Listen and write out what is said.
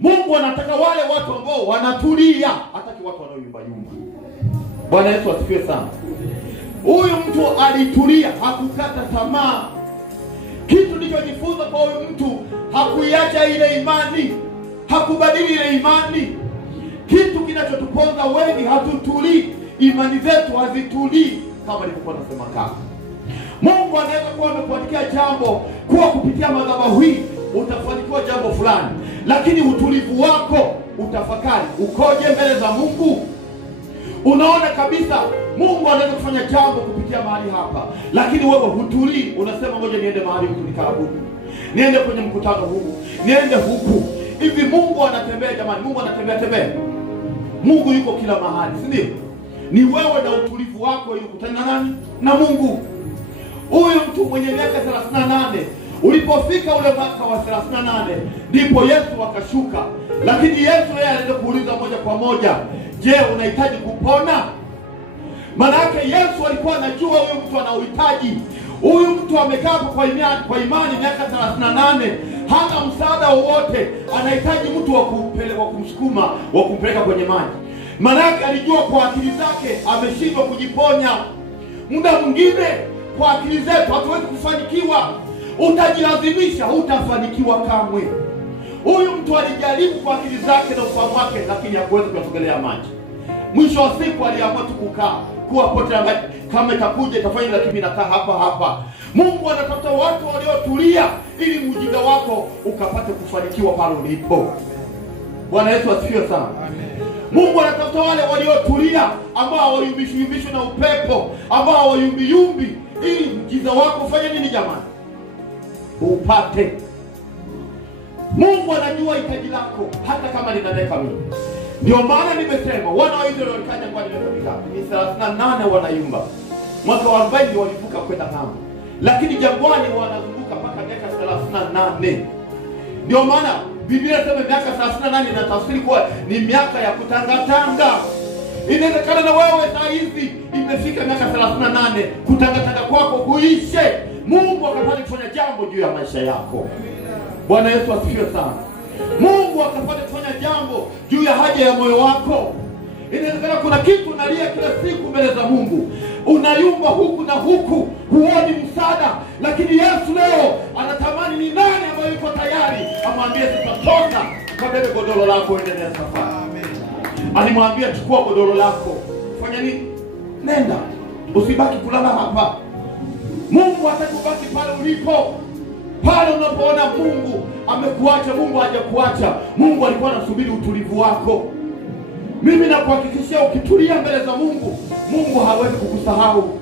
Mungu anataka wale watu ambao wanatulia, hataki watu wanaoyumba yumba. Bwana Yesu asifiwe sana. Huyu mtu alitulia, hakukata tamaa. Kitu nilichojifunza kwa huyu mtu, hakuiacha ile imani, hakubadili ile imani. Kitu kinachotuponza wengi, hatutulii, imani zetu hazitulii kama nilikuwa nasema kaka. Mungu anaweza kuwa amekuandikia jambo kuwa kupitia madhabahu hii utafanikiwa jambo fulani, lakini utulivu wako, utafakari ukoje mbele za Mungu? Unaona kabisa Mungu anaweza kufanya jambo kupitia mahali hapa, lakini wewe hutulii. Unasema ngoja niende mahali huku nikaabudu, niende kwenye mkutano huu, niende huku. Hivi Mungu anatembea jamani? Mungu anatembea tembea? Mungu yuko kila mahali, si ndio? Ni wewe na utulivu wako ili kukutana nani? Na Mungu. Huyu mtu mwenye miaka 38, ulipofika ule mwaka wa 38 ndipo Yesu akashuka. Lakini Yesu yeye anaenda kuuliza moja kwa moja, je, unahitaji kupona? Maana yake Yesu alikuwa anajua huyu mtu ana uhitaji. Huyu mtu amekaa kwa imani miaka 38, hana msaada wowote, anahitaji mtu wa kumsukuma, wa kumpeleka kwenye maji. Maana yake alijua kwa akili zake ameshindwa kujiponya. Muda mwingine kwa akili zetu hatuwezi kufanikiwa. Utajilazimisha, hutafanikiwa kamwe. Huyu mtu alijaribu kwa akili zake na ufahamu wake, lakini hakuweza kusogelea maji. Mwisho wa siku aliamua tu kukaa, kuwa pote ambaye kama itakuja itafanya, lakini nakaa hapa. Mungu anatafuta watu waliotulia ili muujiza wako ukapate kufanikiwa pale ulipo. Bwana Yesu asifiwe sana. Amen. Mungu anatafuta wale waliotulia, ambao hawayumbishwi na upepo, ambao hawayumbi, ili muujiza wako ufanye nini jamani? Upate. Mungu anajua hitaji lako hata kama lina dakika mingi. Ndio maana nimesema wana wa Israeli walikaja kwa ni 38 wanayumba. Mwaka wa 40 walivuka kwenda ng'ambo. Lakini jangwani wanazunguka mpaka miaka 38. Ndio maana Biblia inasema miaka 38 na tafsiri kwa ni miaka ya kutangatanga. Inawezekana na wewe saa hizi imefika miaka 38, kutangatanga kwako kuishe. Mungu akapata kufanya jambo juu ya maisha yako. Bwana Yesu asifiwe sana. Mungu akapata kufanya jambo juu ya haja ya moyo wako. Inawezekana kuna kitu unalia kila siku mbele za Mungu, unayumba huku na huku, huoni msaada, lakini Yesu leo anatamani ni nani ambaye yuko tayari amwambie tutatoka, kabebe godoro lako endelea safari. Amen. Alimwambia chukua godoro lako, fanya nini? Nenda, usibaki kulala hapa. Mungu hataki ubaki pale ulipo. Pale unapoona Mungu amekuacha, Mungu hajakuacha. Mungu alikuwa anasubiri utulivu wako. Mimi nakuhakikishia ukitulia mbele za Mungu, Mungu hawezi kukusahau.